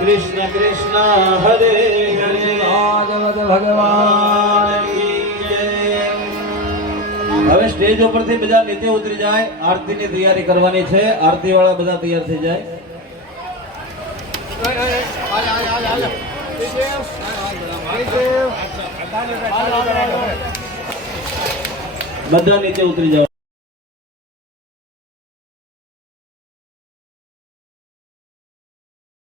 કૃષ્ણ કૃષ્ણ હરે હરે. ભગવાન હવે સ્ટેજ ઉપરથી બધા નીચે ઉતરી જાય. આરતીની તૈયારી કરવાની છે. આરતી વાળા બધા તૈયાર થઈ જાય. બધા નીચે ઉતરી જાઓ.